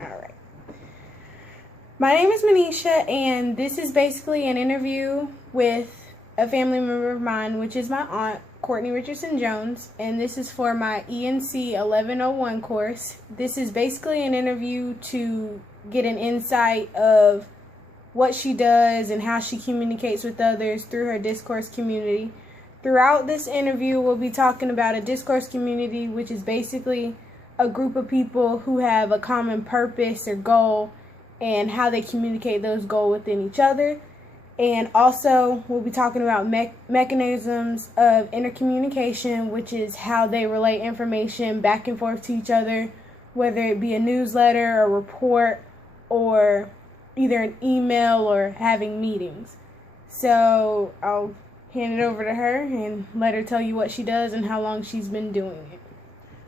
All right. My name is Manisha, and this is basically an interview with a family member of mine, which is my aunt, Courtney Richardson Jones, and this is for my ENC 1101 course. This is basically an interview to get an insight of what she does and how she communicates with others through her discourse community. Throughout this interview, we'll be talking about a discourse community, which is basically a group of people who have a common purpose or goal and how they communicate those goals within each other. And also, we'll be talking about mechanisms of intercommunication, which is how they relay information back and forth to each other, whether it be a newsletter, a report, or either an email or having meetings. So I'll hand it over to her and let her tell you what she does and how long she's been doing it.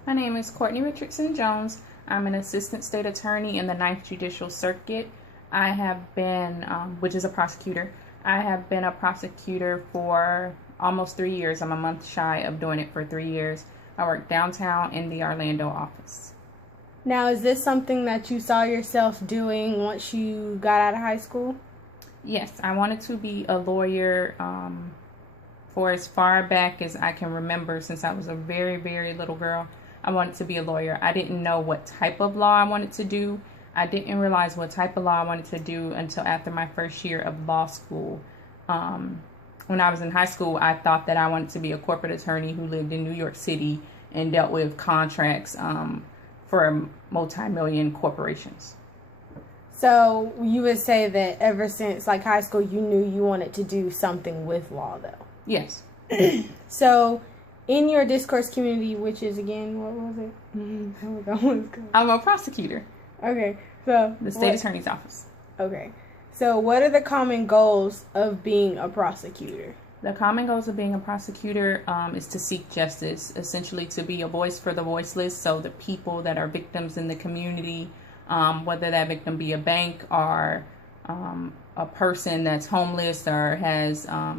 My name is Courtney Richardson Jones. I'm an assistant state attorney in the 9th Judicial Circuit. I have been, which is a prosecutor, I have been a prosecutor for almost 3 years. I'm a month shy of doing it for 3 years. I work downtown in the Orlando office. Now, is this something that you saw yourself doing once you got out of high school? Yes, I wanted to be a lawyer for as far back as I can remember. Since I was a very, very little girl, I wanted to be a lawyer. I didn't know what type of law I wanted to do. I didn't realize what type of law I wanted to do until after my first year of law school. When I was in high school, I thought that I wanted to be a corporate attorney who lived in New York City and dealt with contracts for multi-million corporations. So you would say that ever since like high school, you knew you wanted to do something with law, though? Yes. So in your discourse community, which is, again, what was it? I'm a prosecutor. Okay, so the state attorney's office. Okay, so what are the common goals of being a prosecutor? The common goals of being a prosecutor is to seek justice, essentially to be a voice for the voiceless, so the people that are victims in the community, whether that victim be a bank or a person that's homeless or has a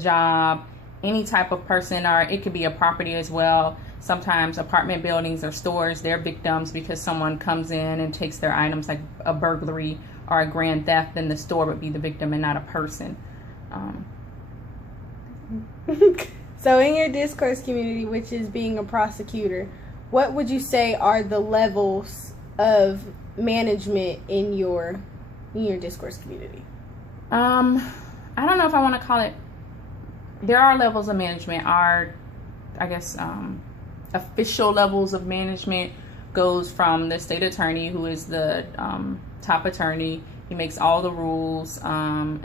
job, any type of person, or it could be a property as well. Sometimes apartment buildings or stores, they're victims because someone comes in and takes their items, like a burglary or a grand theft, then the store would be the victim and not a person. So in your discourse community, which is being a prosecutor, what would you say are the levels of management in your discourse community? I don't know if I want to call it. There are levels of management. Official levels of management goes from the state attorney, who is the top attorney. He makes all the rules and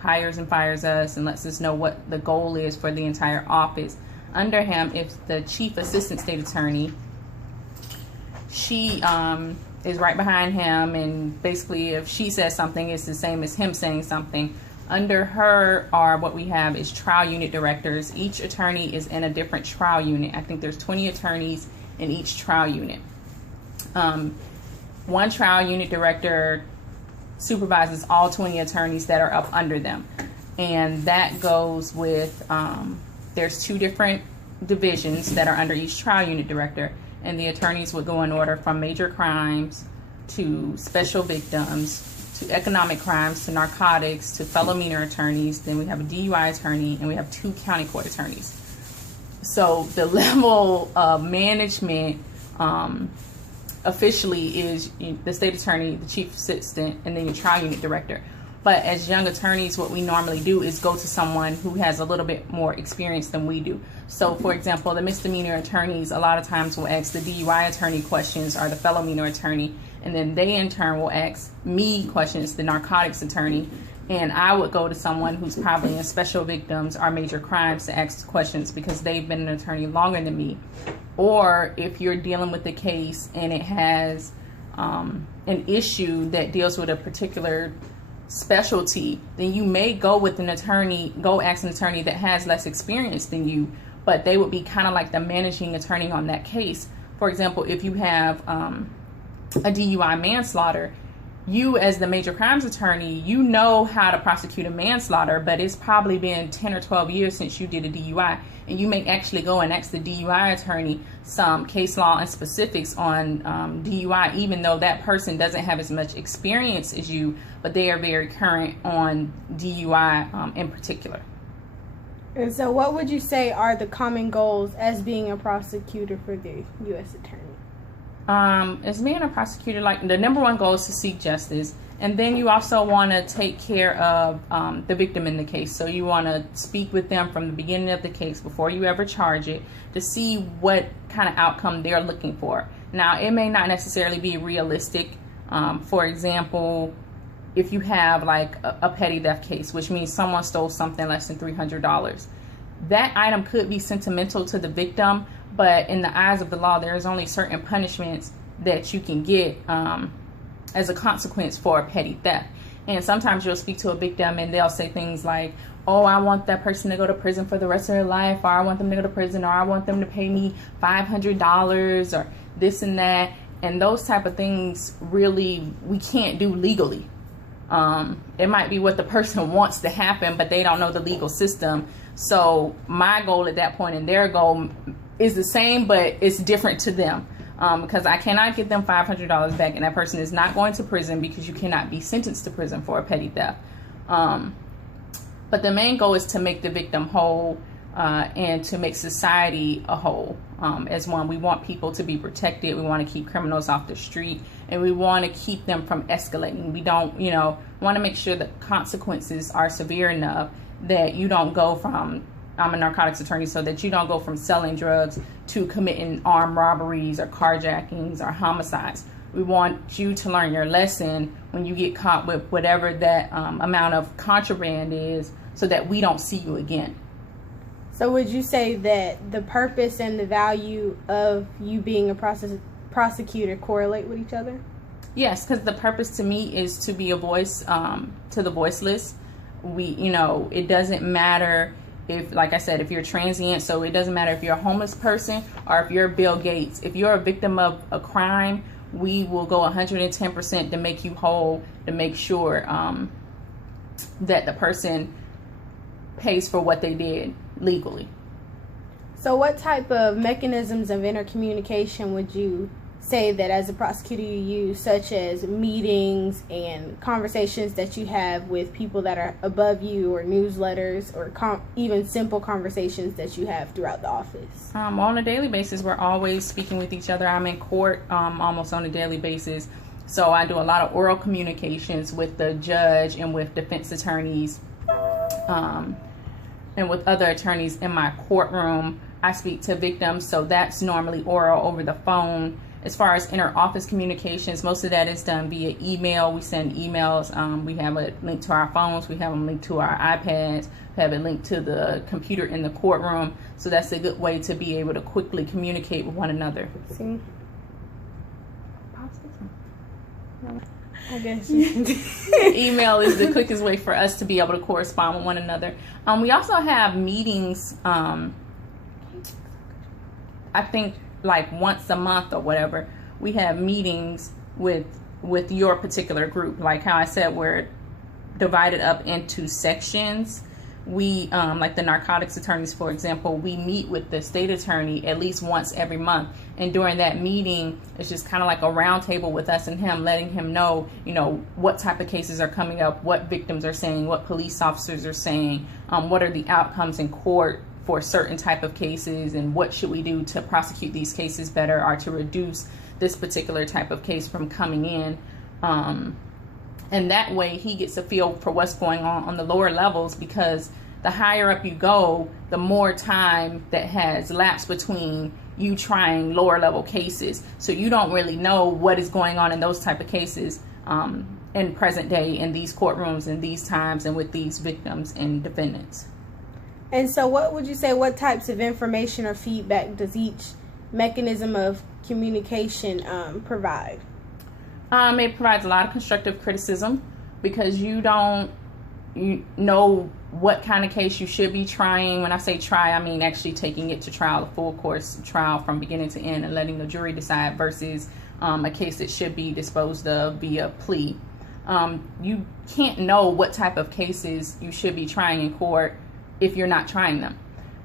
hires and fires us and lets us know what the goal is for the entire office. Under him, if the chief assistant state attorney, she is right behind him, and basically if she says something, it's the same as him saying something. Under her are what we have is trial unit directors. Each attorney is in a different trial unit. I think there's 20 attorneys in each trial unit. One trial unit director supervises all 20 attorneys that are up under them. And that goes with, there's 2 different divisions that are under each trial unit director. And the attorneys would go in order from major crimes to special victims, to economic crimes, to narcotics, to felonious attorneys. Then we have a DUI attorney, and we have 2 county court attorneys. So the level of management officially is the state attorney, the chief assistant, and then your trial unit director. But as young attorneys, what we normally do is go to someone who has a little bit more experience than we do. So, for example, the misdemeanor attorneys a lot of times will ask the DUI attorney questions or the felonious attorney, and then they in turn will ask me questions, the narcotics attorney, and I would go to someone who's probably in special victims or major crimes to ask questions because they've been an attorney longer than me. Or if you're dealing with a case and it has an issue that deals with a particular specialty, then you may go ask an attorney that has less experience than you, but they would be kind of like the managing attorney on that case. For example, if you have a DUI manslaughter, you as the major crimes attorney, you know how to prosecute a manslaughter, but it's probably been 10 or 12 years since you did a DUI. And you may actually go and ask the DUI attorney some case law and specifics on DUI, even though that person doesn't have as much experience as you, but they are very current on DUI in particular. And so what would you say are the common goals as being a prosecutor for the U.S. attorney? As being a prosecutor, like the number one goal is to seek justice, and then you also want to take care of the victim in the case. So you want to speak with them from the beginning of the case before you ever charge it to see what kind of outcome they're looking for. Now, it may not necessarily be realistic. For example, if you have like a petty theft case, which means someone stole something less than $300, that item could be sentimental to the victim, but in the eyes of the law, there is only certain punishments that you can get as a consequence for a petty theft. And sometimes you'll speak to a victim and they'll say things like, oh, I want that person to go to prison for the rest of their life, or I want them to go to prison, or I want them to pay me $500, or this and that. And those type of things really we can't do legally. It might be what the person wants to happen, but they don't know the legal system. So my goal at that point and their goal is the same, but it's different to them, because I cannot get them $500 back, and that person is not going to prison because you cannot be sentenced to prison for a petty theft. But the main goal is to make the victim whole and to make society a whole as one. We want people to be protected. We want to keep criminals off the street, and we want to keep them from escalating. We don't, want to make sure that consequences are severe enough that you don't go from, I'm a narcotics attorney, so that you don't go from selling drugs to committing armed robberies or carjackings or homicides. We want you to learn your lesson when you get caught with whatever that amount of contraband is, so that we don't see you again. So would you say that the purpose and the value of you being a prosecutor correlate with each other? Yes, because the purpose to me is to be a voice to the voiceless. It doesn't matter if, like I said, if you're transient, so it doesn't matter if you're a homeless person or if you're Bill Gates. If you're a victim of a crime, we will go 110% to make you whole, to make sure that the person pays for what they did legally. So what type of mechanisms of intercommunication would you say that as a prosecutor you use, such as meetings and conversations that you have with people that are above you, or newsletters, or even simple conversations that you have throughout the office? On a daily basis, we're always speaking with each other. I'm in court almost on a daily basis, so I do a lot of oral communications with the judge and with defense attorneys and with other attorneys in my courtroom. I speak to victims, so that's normally oral over the phone. As far as inter-office communications, most of that is done via email. We send emails. We have a link to our phones. We have them linked to our iPads. We have it linked to the computer in the courtroom. So that's a good way to be able to quickly communicate with one another. See? I guess email is the quickest way for us to be able to correspond with one another. We also have meetings, I think like once a month or whatever. We have meetings with your particular group. Like how I said, we're divided up into sections. We, like the narcotics attorneys, for example, we meet with the state attorney at least once every month. And during that meeting, it's just kind of like a round table with us and him, letting him know, what type of cases are coming up, what victims are saying, what police officers are saying, what are the outcomes in court for certain type of cases, and what should we do to prosecute these cases better or to reduce this particular type of case from coming in. And that way he gets a feel for what's going on the lower levels, because the higher up you go, the more time that has lapsed between you trying lower level cases. So you don't really know what is going on in those type of cases in present day in these courtrooms in these times and with these victims and defendants. And so what would you say, what types of information or feedback does each mechanism of communication provide? It provides a lot of constructive criticism, because you know what kind of case you should be trying. When I say try, I mean actually taking it to trial, a full course trial from beginning to end, and letting the jury decide, versus a case that should be disposed of via plea. You can't know what type of cases you should be trying in court if you're not trying them.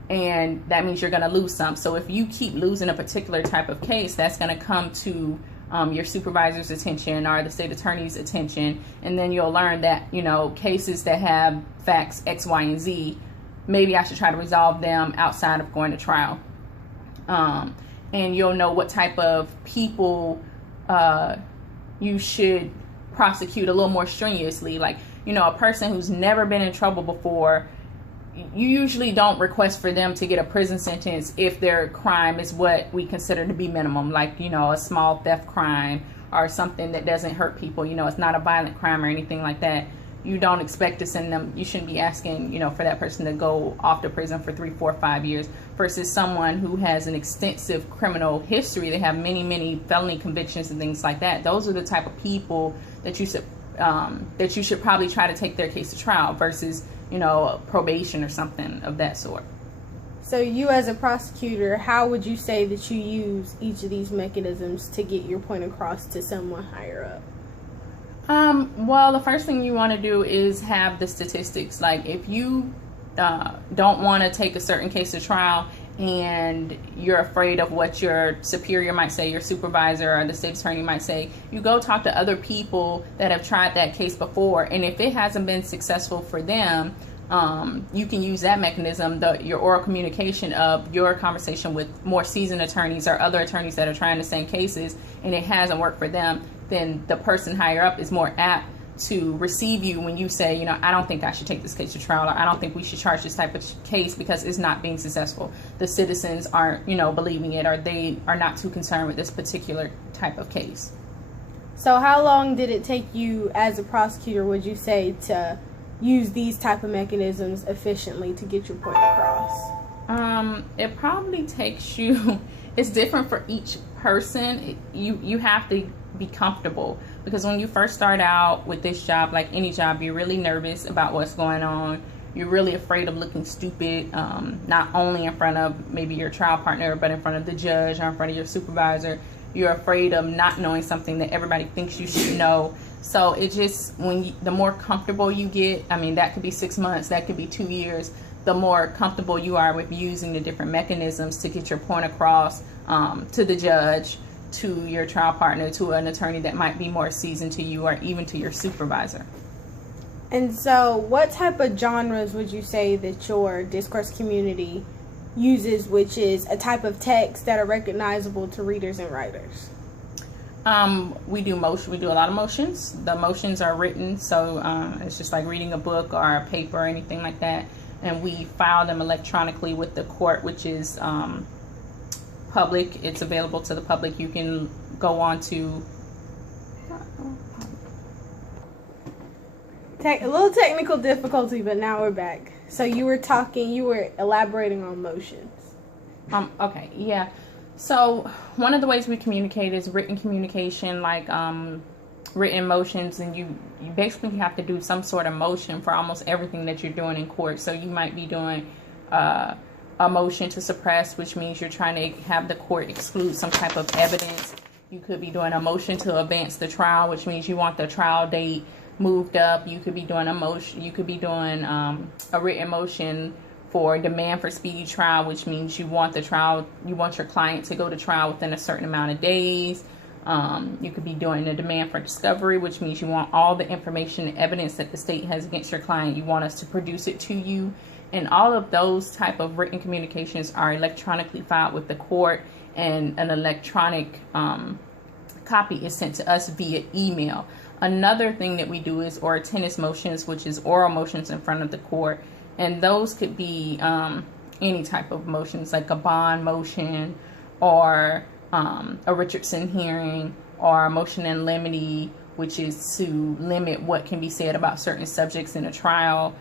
And that means you're going to lose some. So if you keep losing a particular type of case, that's going to come to your supervisor's attention or the state attorney's attention. And then you'll learn that, cases that have facts X, Y, and Z, maybe I should try to resolve them outside of going to trial. And you'll know what type of people you should prosecute a little more strenuously. Like, a person who's never been in trouble before, you usually don't request for them to get a prison sentence if their crime is what we consider to be minimum, like, a small theft crime or something that doesn't hurt people. It's not a violent crime or anything like that. You don't expect to send them, you shouldn't be asking, for that person to go off to prison for 3, 4, 5 years versus someone who has an extensive criminal history. They have many, many felony convictions and things like that. Those are the type of people that you should probably try to take their case to trial versus, probation or something of that sort. So you as a prosecutor, how would you say that you use each of these mechanisms to get your point across to someone higher up? Well, the first thing you want to do is have the statistics. Like, if you don't want to take a certain case to trial and you're afraid of what your superior might say, your supervisor or the state attorney might say, you go talk to other people that have tried that case before. And if it hasn't been successful for them, you can use that mechanism, your oral communication of your conversation with more seasoned attorneys or other attorneys that are trying the same cases, and it hasn't worked for them. Then the person higher up is more apt to receive you when you say, I don't think I should take this case to trial, or I don't think we should charge this type of case because it's not being successful. The citizens aren't, believing it, or they are not too concerned with this particular type of case. So how long did it take you as a prosecutor, would you say, to use these type of mechanisms efficiently to get your point across? It probably takes you, it's different for each person. You have to be comfortable, because when you first start out with this job, like any job, you're really nervous about what's going on. You're really afraid of looking stupid, not only in front of maybe your trial partner, but in front of the judge or in front of your supervisor. You're afraid of not knowing something that everybody thinks you should know. So it just, the more comfortable you get, that could be 6 months, that could be 2 years, the more comfortable you are with using the different mechanisms to get your point across to the judge, to your trial partner, to an attorney that might be more seasoned to you, or even to your supervisor. And so what type of genres would you say that your discourse community uses, which is a type of text that are recognizable to readers and writers? We do a lot of motions. The motions are written, so it's just like reading a book or a paper or anything like that. And we file them electronically with the court, which is public. It's available to the public. You can go on to a little technical difficulty, but now we're back. So you were elaborating on motions. Okay, yeah. So one of the ways we communicate is written communication, like written motions, and you basically have to do some sort of motion for almost everything that you're doing in court. So you might be doing a motion to suppress, which means you're trying to have the court exclude some type of evidence. You could be doing a motion to advance the trial, which means you want the trial date moved up. You could be doing a motion. You could be doing a written motion for demand for speedy trial, which means you want your client to go to trial within a certain amount of days. You could be doing a demand for discovery, which means you want all the information and evidence that the state has against your client. You want us to produce it to you. And all of those type of written communications are electronically filed with the court, and an electronic copy is sent to us via email. Another thing that we do is tennis motions, which is oral motions in front of the court. And those could be any type of motions, like a bond motion, or a Richardson hearing, or a motion in limine, which is to limit what can be said about certain subjects in a trial.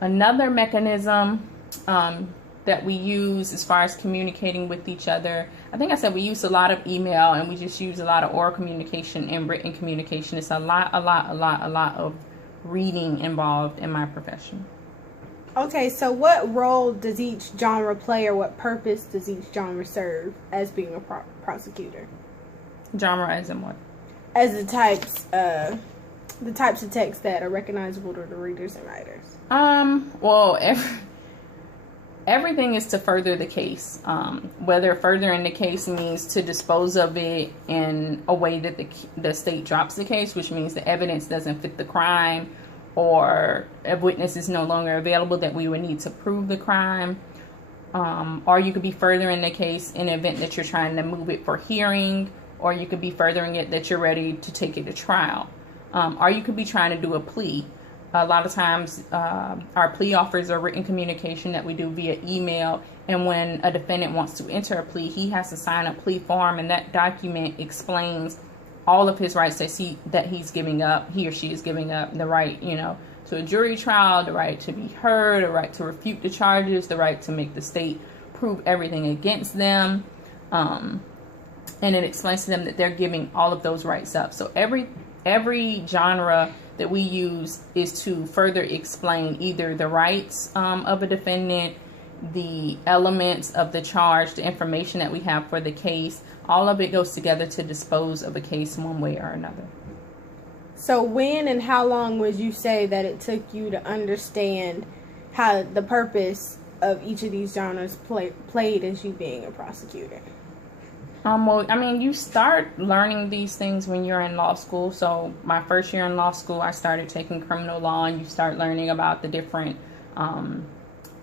Another mechanism that we use as far as communicating with each other, I think I said we use a lot of email, and we just use a lot of oral communication and written communication. It's a lot of reading involved in my profession. Okay, so what role does each genre play, or what purpose does each genre serve as being a prosecutor? Genre as in what? As the types, the types of text that are recognizable to the readers and writers? Well, everything is to further the case. Whether furthering the case means to dispose of it in a way that the state drops the case, which means the evidence doesn't fit the crime, or a witness is no longer available that we would need to prove the crime. Or you could be furthering the case in the event that you're trying to move it for hearing, or you could be furthering it that you're ready to take it to trial. Or you could be trying to do a plea. A lot of times our plea offers are written communication that we do via email, and when a defendant wants to enter a plea, he has to sign a plea form, and that document explains all of his rights that he's giving up, he or she is giving up: the right, to a jury trial, the right to be heard, the right to refute the charges, the right to make the state prove everything against them, and it explains to them that they're giving all of those rights up. So every genre that we use is to further explain either the rights of a defendant, the elements of the charge, the information that we have for the case. All of it goes together to dispose of a case one way or another. So when and how long would you say that it took you to understand how the purpose of each of these genres played as you being a prosecutor? Well, I mean, you start learning these things when you're in law school. So my first year in law school, I started taking criminal law, and you start learning about the different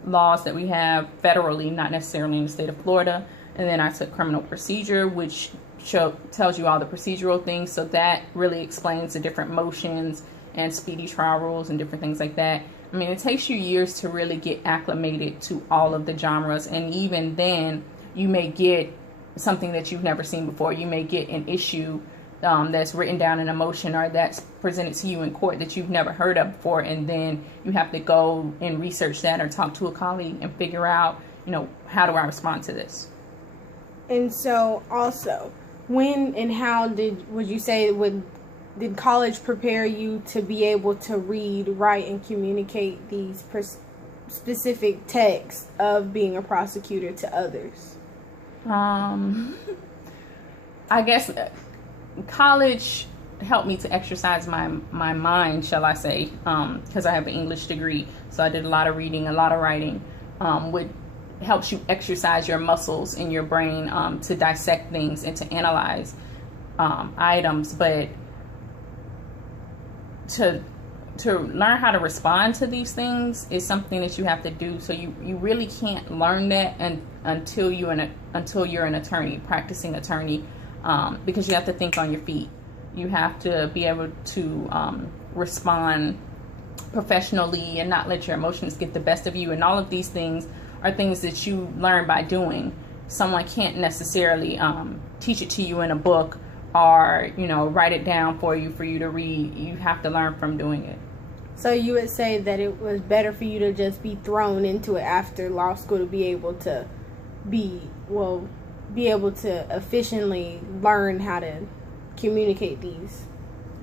laws that we have federally, not necessarily in the state of Florida. And then I took criminal procedure, which tells you all the procedural things. So that really explains the different motions and speedy trial rules and different things like that. I mean, it takes you years to really get acclimated to all of the genres. And even then, you may get something that you've never seen before. You may get an issue that's written down in a motion, or that's presented to you in court that you've never heard of before, and then you have to go and research that or talk to a colleague and figure out, how do I respond to this? And so also, when and how did college prepare you to be able to read, write, and communicate these specific texts of being a prosecutor to others? I guess college helped me to exercise my mind, shall I say, because I have an English degree, so I did a lot of reading, a lot of writing, which helps you exercise your muscles in your brain to dissect things and to analyze items. But to learn how to respond to these things is something that you have to do. So you really can't learn that until you're an attorney, practicing attorney, because you have to think on your feet. You have to be able to respond professionally and not let your emotions get the best of you. And all of these things are things that you learn by doing. Someone can't necessarily teach it to you in a book or write it down for you to read. You have to learn from doing it. So you would say that it was better for you to just be thrown into it after law school to be able to be able to efficiently learn how to communicate these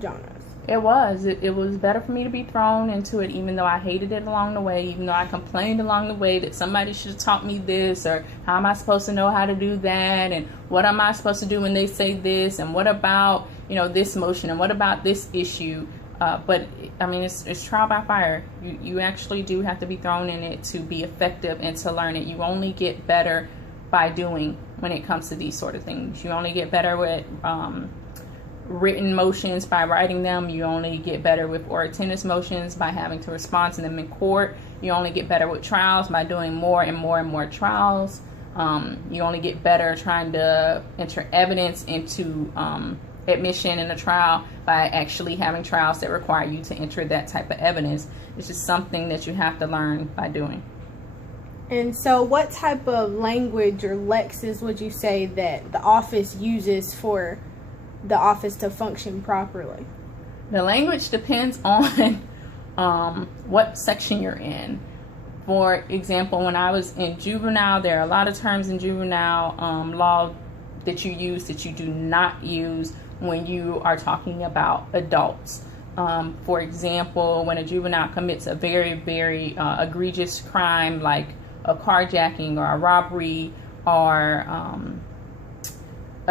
genres. It was better for me to be thrown into it, even though I hated it along the way, even though I complained along the way that somebody should have taught me this, or how am I supposed to know how to do that, and what am I supposed to do when they say this, and what about this motion, and what about this issue. But I mean, it's trial by fire. You actually do have to be thrown in it to be effective and to learn it. You only get better by doing when it comes to these sort of things. You only get better with written motions by writing them. You only get better with oratinous motions by having to respond to them in court. You only get better with trials by doing more and more and more trials. You only get better trying to enter evidence into admission in a trial by actually having trials that require you to enter that type of evidence. It's just something that you have to learn by doing. And so what type of language or lexis would you say that the office uses for the office to function properly? The language depends on what section you're in. For example, when I was in juvenile, there are a lot of terms in juvenile law that you use that you do not use when you are talking about adults. For example, when a juvenile commits a very, very egregious crime like a carjacking or a robbery or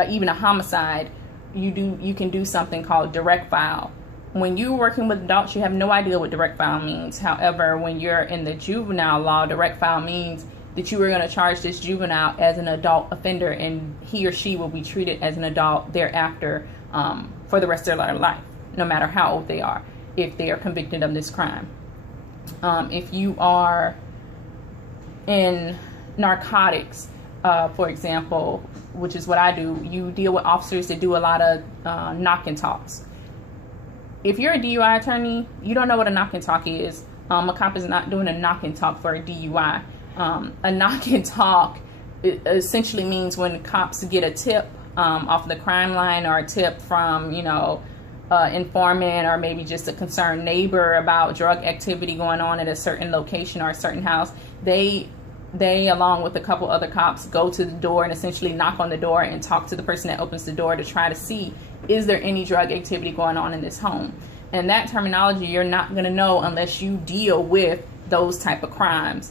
even a homicide, you can do something called direct file. when you're working with adults, you have no idea what direct file means. However, when you're in the juvenile law, direct file means that you are going to charge this juvenile as an adult offender, and he or she will be treated as an adult thereafter for the rest of their life, no matter how old they are, if they are convicted of this crime. If you are in narcotics, for example, which is what I do, you deal with officers that do a lot of knock and talks. If you're a DUI attorney, you don't know what a knock and talk is. A cop is not doing a knock and talk for a DUI. A knock and talk essentially means when cops get a tip off the crime line, or a tip from, informant, or maybe just a concerned neighbor about drug activity going on at a certain location or a certain house, they along with a couple other cops go to the door and essentially knock on the door and talk to the person that opens the door to try to see, is there any drug activity going on in this home? And that terminology you're not going to know unless you deal with those type of crimes.